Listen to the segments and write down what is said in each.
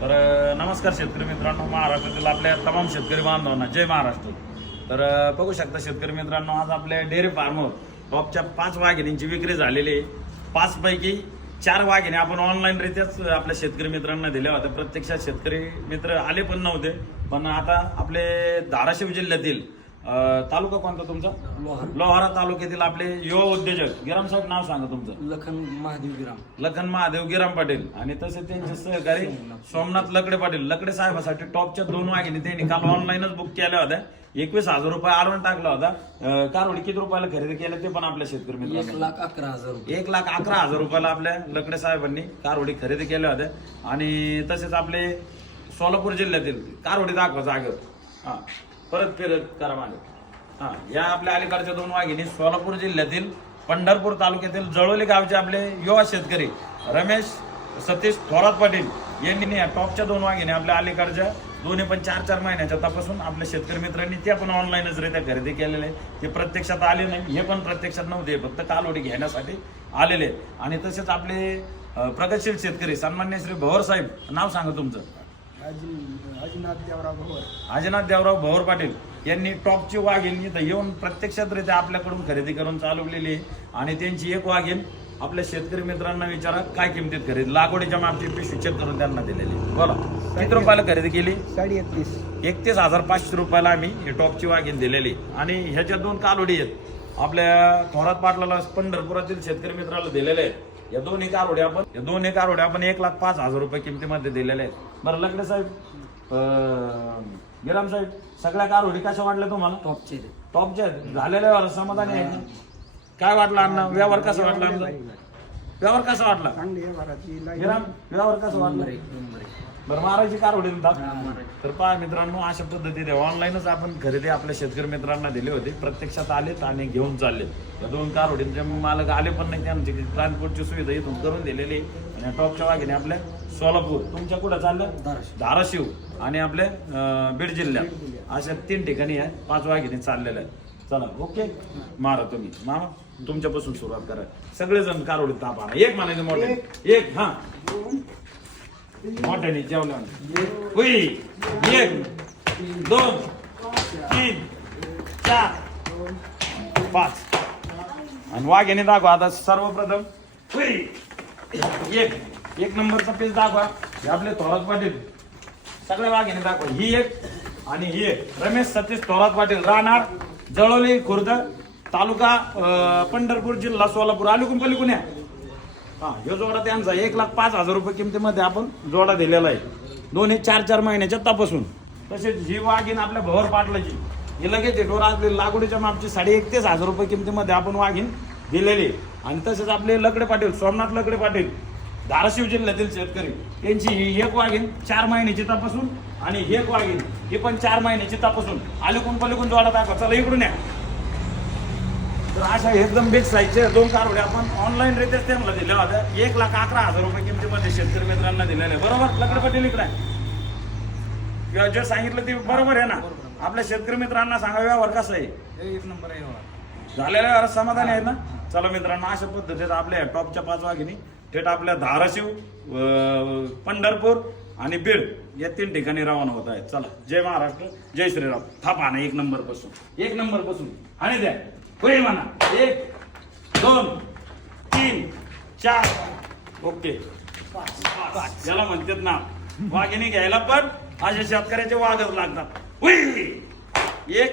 तर नमस्कार शेतकरी मित्रांनो, महाराष्ट्रातील आपल्या तमाम शेतकरी बांधवांना जय महाराष्ट्र. तर बघू शकता शेतकरी मित्रांनो, आज आपल्या डेअरी फार्मवर टॉपच्या 5 वाघिणींची विक्री झालेली आहे. 5 पैकी 4 वाघिणी आपण ऑनलाईन रित्याच आपल्या शेतकरी मित्रांना दिल्या होत्या. प्रत्यक्षात शेतकरी मित्र आले पण नव्हते, पण आता आपले धाराशिव जिल्ह्यातील तालुका कोणता तुमचा? लोहारा तालुक्यातील आपले युवा उद्योजक गिराम साहेब, नाव सांगा तुमचं? लखन महादेव गिराम पाटील आणि तसे त्यांचे सहकारी सोमनाथ लकडे पाटील. लकडे साहेबासाठी टॉपच्या 2 वाघिणी त्यांनी काल ऑनलाईनच बुक केल्या होत्या. 21,000 रुपये ॲडव्हान्स टाकला होता. कारवडी किती रुपयाला खरेदी केलं ते पण आपल्या शेतकरी मित्रांनो 1,11,000 रुपयाला आपल्या लकडे साहेबांनी कारवडी खरेदी केल्या होत्या. आणि तसेच आपले सोलापूर जिल्ह्यातील कारवडी दाखवा जागेवर. हा, परत फिरत करा मागे. हा, या आपल्या अलीकडच्या 2 वाघिणी सोलापूर जिल्ह्यातील पंढरपूर तालुक्यातील जळोली गावचे आपले युवा शेतकरी रमेश सतीश थोरात पाटील यांनी या टॉपच्या 2 वाघिणी आपल्या अलीकडच्या दोन्ही पण 4-4 महिन्याच्या तपासून आपल्या शेतकरी मित्रांनी ते पण ऑनलाईनच रित्या खरेदी केलेले. ते प्रत्यक्षात आले नाही, हे पण प्रत्यक्षात नव्हते, फक्त कालवडी घेण्यासाठी आलेले. आणि तसेच आपले प्रगतशील शेतकरी सन्मान्य श्री भवर साहेब, नाव सांगा तुमचं? आजीनाथ देवराव भवर पाटील यांनी टॉपची वाघीण इथं येऊन प्रत्यक्षात रित्या आपल्याकडून खरेदी करून चालवलेली आहे. आणि त्यांची एक वाघीण आपल्या शेतकरी मित्रांना विचारा काय किमतीत खरेदी, लागवडीच्या मापची पिशवी चेक करून त्यांना दिलेली. बोला, किती रुपयाला खरेदी केली? 31,500 रुपयाला आम्ही ही टॉपची वाघीण दिलेली. आणि ह्याच्या 2 कालवडी आहेत आपल्या थोरात पाटलाला पंढरपुरातील शेतकरी मित्राला दिलेले आहेत. या दोन्ही कारवड्या आपण 1,05,000 रुपये किमतीमध्ये दिलेले आहेत. बरं लकडे साहेब, गिराम साहेब, सगळ्या कारवडी कशा वाटल्या तुम्हाला? टॉपच्या झालेल्या समाधानी आहे. काय वाटलं अण्णा, व्यवहार कसा वाटला? व्यवहार कसा वाटला? गिराम, व्यवहार कसा वाटला? बरं, मारायची कारवडी तर पहा मित्रांनो, अशा पद्धतीने ऑनलाईनच आपण खरेदी आपल्या शेतकरी मित्रांना दिली होती. प्रत्यक्षात आलेत आणि घेऊन चालले. या 2 कारवडींचे मालक आले पण नाही, त्यांची ट्रान्सपोर्टची सुविधा इथून करून दिलेली. आणि टॉपच्या वाघिणी आपल्या सोलापूर, तुमच्या कुठं चाललं? धाराशिव आणि आपल्या बीड जिल्ह्यात अशा 3 ठिकाणी आहे 5 वाघिणी चाललेल्या आहेत. चला, ओके, मारा तुम्ही. मामा, तुमच्यापासून सुरुवात करा. सगळेजण कारवडीत ताप आणा. एक म्हणायचं मोठे, एक, हा मोठ्याने जेवल्या. 1 2 3 4 5 आणि वाघिणी दाखवा. आता सर्वप्रथम एक नंबरचा पीस दाखवा. हे आपले थोरात पाटील. सगळ्या वाघिणी दाखवा. ही एक आणि ही एक. रमेश सतीश थोरात पाटील, राहणार जळोली खुर्द, तालुका पंढरपूर, जिल्हा सोलापूर. आलुकून पलिकून या. हा, ह्यो जोडा त्यांचा 1,05,000 रुपये किमतीमध्ये आपण जोडा दिलेला आहे. दोन्ही 4-4 महिन्याच्या तपासून. तसेच ही वाघीण आपल्या भवर पाटलाची, ही लगेच डोरा असलेली लागवडीच्या मापची 31,500 रुपये किमतीमध्ये आपण वाघीण दिलेली. आणि तसेच आपले लकडे पाटील, सोमनाथ लकडे पाटील, धाराशिव जिल्ह्यातील शेतकरी, त्यांची ही एक वाघीण 4 महिन्याची तपासून आणि ही एक वाघीण ही पण 4 महिन्याची तपासून. आलुकून पलिकून जोडा दाखवा. चला इकडून या. तर अशा एकदम बिग साईजचे 2 कारवड्या आपण ऑनलाईन रित्या त्यांना दिल्या होत्या. 1,11,000 रुपये किमतीमध्ये शेतकरी मित्रांना दिलेले. बरोबर लकडे पाटील? इकडे जे सांगितलं ते बरोबर आहे ना? आपल्या शेतकरी मित्रांना सांगा व्यवहार कसा आहे? 1 नंबर आहे व्यवहार. झालेल्या व्यवहार समाधानी आहे ना? चला मित्रांनो, अशा पद्धतीत आपल्या टॉपच्या 5 वाघिणी थेट आपल्या धाराशिव, पंढरपूर आणि बीड या 3 ठिकाणी रवाना होत आहेत. चला, जय महाराष्ट्र, जय श्रीराम. थापा ना 1 नंबर पासून आणि द्या होय म्हणा. 1 2 3 4 ओके 5. याला म्हणतात ना वाघिणी घ्यायला पण अशा शेतकऱ्याचे वाघच लागतात. 1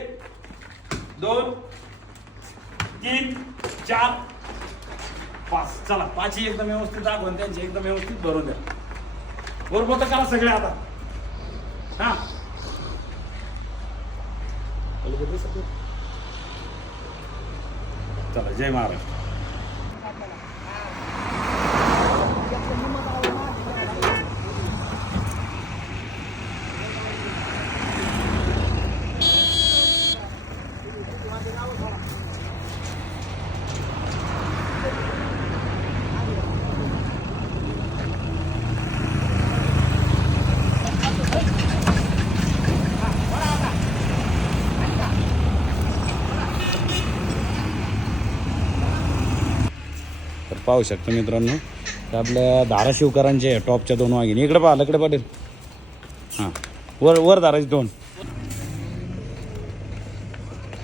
2 3 4 5. चला, 5ही एकदम व्यवस्थित दाखवून त्यांची एकदम व्यवस्थित भरून द्या. बरोबर करा सगळे आता. हा, चला, जय महाराष्ट्र. पाहू शकता मित्रांनो, तर आपल्या धाराशिवकरांचे टॉपच्या 2 वाघिणी. इकडे पहा, इकडे पाटील. हां, वर धाराचे 2.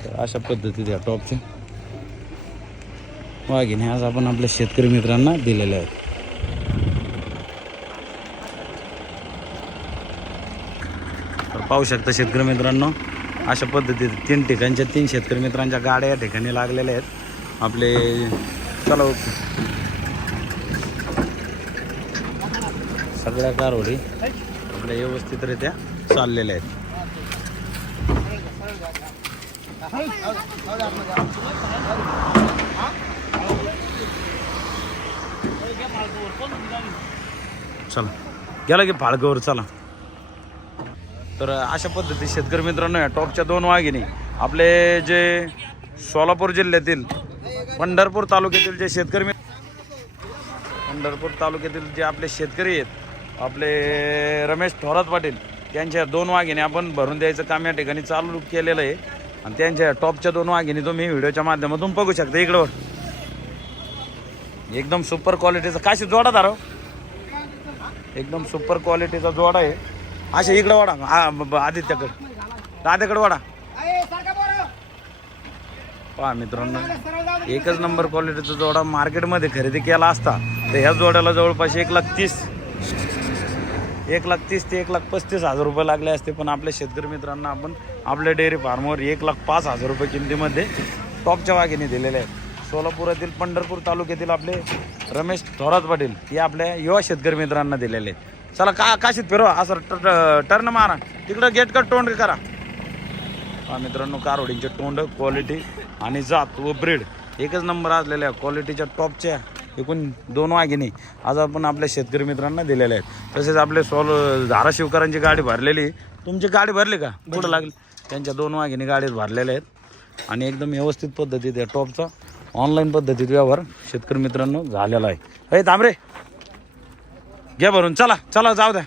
तर अशा पद्धतीच्या टॉपच्या वाघिणी आज आपण आपल्या शेतकरी मित्रांना दिलेल्या आहेत. तर पाहू शकता शेतकरी मित्रांनो, अशा पद्धतीने 3 ठिकाणच्या 3 शेतकरी मित्रांच्या गाड्या या ठिकाणी लागलेल्या आहेत आपले. चला सगळ्या कारवडी आपल्या व्यवस्थितरित्या चाललेल्या आहेत. चला गेला की फाळकावर. चला तर अशा पद्धती शेतकरी मित्रांनो या टॉपच्या 2 वाघिणी आपले जे सोलापूर जिल्ह्यातील पंढरपूर तालुक्यातील जे शेतकरी पंढरपूर तालुक्यातील जे आपले शेतकरी आहेत आपले रमेश थोरात पाटील त्यांच्या 2 वाघिणी आपण भरून द्यायचं काम या ठिकाणी चालू केलेलं आहे. आणि त्यांच्या टॉपच्या 2 वाघिणी तुम्ही व्हिडिओच्या माध्यमातून बघू शकता. इकडं एकदम सुपर क्वालिटीचा काशी जोडा धारो, एकदम सुपर क्वालिटीचा जोडा आहे. अशा इकडं वाडा आदित्याकडे, दाद्याकडे वाडा. पहा मित्रांनो, एकच नंबर क्वालिटीचा जोडा मार्केटमध्ये खरेदी केला असता तर ह्या जोड्याला जवळपास 1,30,000 ते 1,35,000 रुपये लागले असते. पण आपल्या शेतकरी मित्रांना आपण आपल्या डेअरी फार्मवर 1,05,000 रुपये किमतीमध्ये टॉपच्या वाघिणी दिलेल्या आहेत. सोलापुरातील पंढरपूर तालुक्यातील आपले रमेश थोरात पाटील हे आपल्या युवा शेतकरी मित्रांना दिलेले आहेत. चला काशीत फिरवा, असं टर्न मारा, तिकडं गेट कट तोंड करा. हा मित्रांनो, कारवडींचे तोंड क्वालिटी आणि जात व ब्रीड एकच नंबर असलेल्या क्वालिटीच्या टॉपच्या एकूण 2 वाघिणी आज आपण आपल्या शेतकरी मित्रांना दिलेल्या आहेत. तसेच आपले धाराशिवकरांची गाडी भरलेली. तुमची गाडी भरली का? कुठं लागली? त्यांच्या 2 वाघिणी गाडीत भरलेल्या आहेत आणि एकदम व्यवस्थित पद्धतीत या टॉपचा ऑनलाईन पद्धतीत व्यवहार शेतकरी मित्रांनो झालेला आहे. हे थांब रे, घ्या भरून. चला चला जाऊ द्या.